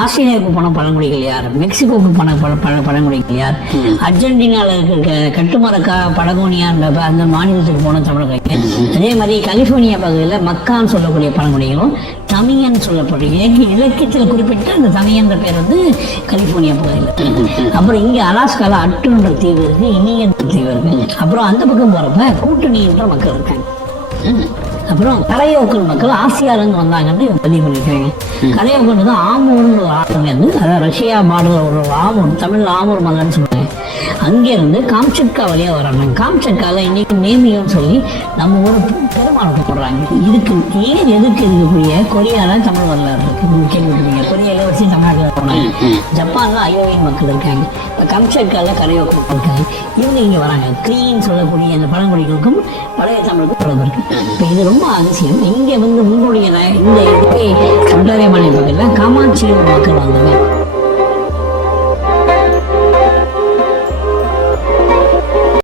ஆஸ்திரேலியாவுக்கு போன பழங்குடிகள் யார், மெக்சிகோவுக்கு போன பழங்குடிகள் யார், அர்ஜென்டினால இருக்க கட்டுமர படகோனியான்ற அந்த மாநிலத்துக்கு போன தமிழர்கள், அதே மாதிரி கலிபோர்னியா பகுதியில் மக்கான்னு சொல்லக்கூடிய பழங்குடிகளும் தமியன் சொல்லப்படுது. இலக்கியத்தில் குறிப்பிட்ட அந்த தமியன்ற பேர் வந்து கலிபோர்னியா பகுதியில். அப்புறம் இங்கே அலாஸ்கால அட்டுன்ற தீவு இருக்கு, இனியன் தீவு இருக்கு. அப்புறம் அந்த பக்கம் போறப்ப கூட்டணின்ற மக்கள் இருக்காங்க. அப்புறம் கரையோக்கல் மக்கள் ஆசியாவிலேருந்து வந்தாங்கன்னு பதிவு பண்ணியிருக்காங்க. கரையோக்கல் தான் ஆமூர்னு ஒரு ஆளுங்க, அதாவது ரஷ்யா பார்டர் ஒரு ஆமூர், தமிழ் ஆமூர் மலைன்னு சொல்லுவாங்க. அங்கேருந்து காம்சட்கா வழியாக வராங்க. காம்சட்காவில் இன்னைக்கு நேமியோன்னு சொல்லி நம்ம ஊர் பெருமாளுக்கு போடுறாங்க. இதுக்கு ஏன் எதுக்கு இருக்கக்கூடிய கொரியாவில் தமிழ் வரலாறு இருக்கு. நீங்கள் கேள்விப்பட்டீங்க, கொரியாவில் வச்சு தமிழ்நாட்டில் போனாங்க. ஜப்பானில் அயோவியன் மக்கள் இருக்காங்க. இப்போ காம்சட்காவில் கரையோக்க மக்கள் இருக்காங்க. இவங்க இங்கே வராங்க. க்ரீன்னு சொல்லக்கூடிய அந்த பழங்குடிகளுக்கும் பழைய தமிழுக்கும் தொடர்பு இருக்கு. இப்போ இது ரொம்ப அதிசயம். இங்கே வந்து உங்களுடைய இந்த ஒன்றாரிய மாநில பகுதியில் காமாட்சி மக்கள் வந்தாங்க.